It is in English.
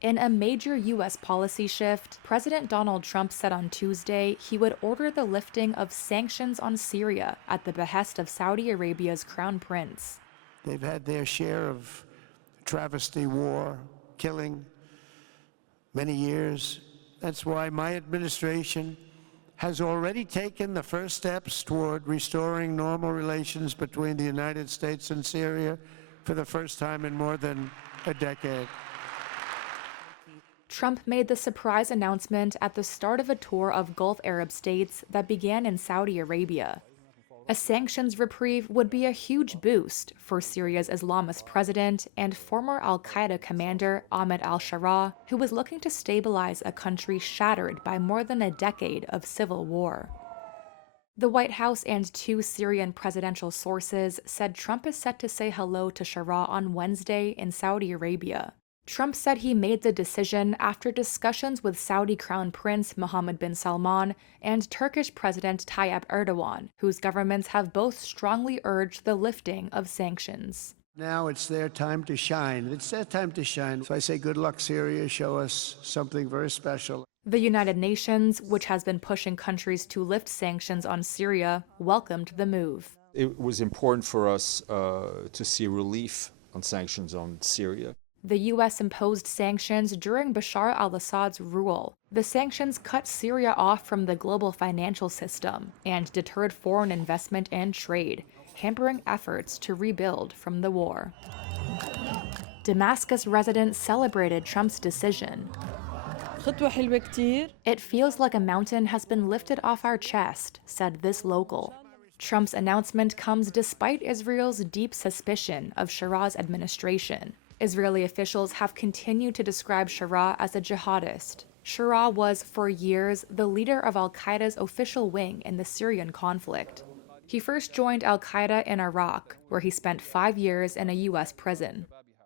In a major U.S. policy shift, President Donald Trump said on Tuesday he would order the lifting of sanctions on Syria at the behest of Saudi Arabia's crown prince. They've had their share of travesty, war, killing, many years. That's why my administration has already taken the first steps toward restoring normal relations between the United States and Syria for the first time in more than a decade. Trump made the surprise announcement at the start of a tour of Gulf Arab states that began in Saudi Arabia. A sanctions reprieve would be a huge boost for Syria's Islamist president and former al-Qaeda commander Ahmed al-Sharaa, who was looking to stabilize a country shattered by more than a decade of civil war. The White House and two Syrian presidential sources said Trump is set to say hello to Sharaa on Wednesday in Saudi Arabia. Trump said he made the decision after discussions with Saudi Crown Prince Mohammed bin Salman and Turkish President Tayyip Erdogan, whose governments have both strongly urged the lifting of sanctions. Now it's their time to shine. It's their time to shine. So I say good luck, Syria. Show us something very special. The United Nations, which has been pushing countries to lift sanctions on Syria, welcomed the move. It was important for us to see relief on sanctions on Syria. The U.S. imposed sanctions during Bashar al-Assad's rule. The sanctions cut Syria off from the global financial system and deterred foreign investment and trade, hampering efforts to rebuild from the war. Damascus residents celebrated Trump's decision. It feels like a mountain has been lifted off our chest, said this local. Trump's announcement comes despite Israel's deep suspicion of Sharaa's administration. Israeli officials have continued to describe Sharaa as a jihadist. Sharaa was, for years, the leader of al-Qaeda's official wing in the Syrian conflict. He first joined al-Qaeda in Iraq, where he spent 5 years in a U.S. prison.